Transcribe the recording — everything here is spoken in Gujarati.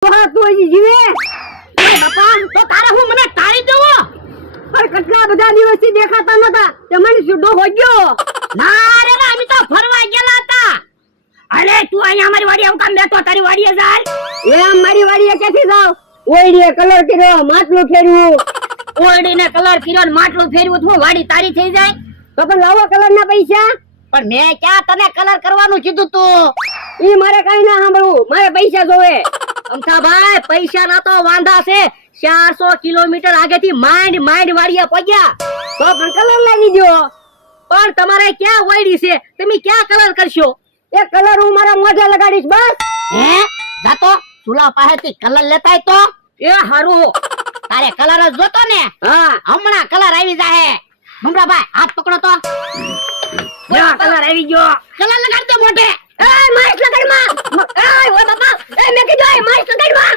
તું હજી જીવે? બાપા તો તારે હું મને તાળી દેવો? પણ કેટલા બધા દિવસથી દેખાતા નતા તે મને સુડો હોય ગયો. ના રે ના, અમે તો ફરવા ગયેલા હતા. અરે તું અહીંયા અમારી વાડી આવું કામ બેઠો, તારી વાડીએ જાય? એમ મારી વાડીએ ક્યાંથી જાવ? ઓયડીએ કલર કર્યો, માટલું ફેરવું. ઓરડીને કલર કર્યો ને માટલું ફેરવું તો વાડી તારી થઈ જાય? તો પણ લાવો કલર ના પૈસા. પણ મેં ક્યાં તને કલર કરવાનું કીધું તું? ઈ મારે કઈ ના સાંભળવું, મારે પૈસા જોવે. અમથાભાઈ પૈસા ના તો વાંધા છે. 400 કિલોમીટર આગેથી માંડ વાડીએ પહોંચ્યા. તો પણ કલર લાગી ગયો. પણ તમારે ક્યાં વાડી છે? તમે ક્યાં કલર કરશો? એ કલર હું મારા મોઢે લગાડીશ બસ. હે જાતો ચૂલા પાસેથી કલર લેતાય તો એ હારું. તારે કલર જ જોતો ને? હા હમણાં કલર આવી જાહે. મમરાભાઈ હાથ પકડો તો. કલર આવી ગયો. કલર લગાડ દે મોઢે. એ માઈસ લગાડ માં. એ ઓય બાપા, એ મેં કીધું એ માઈસ લગાડ માં.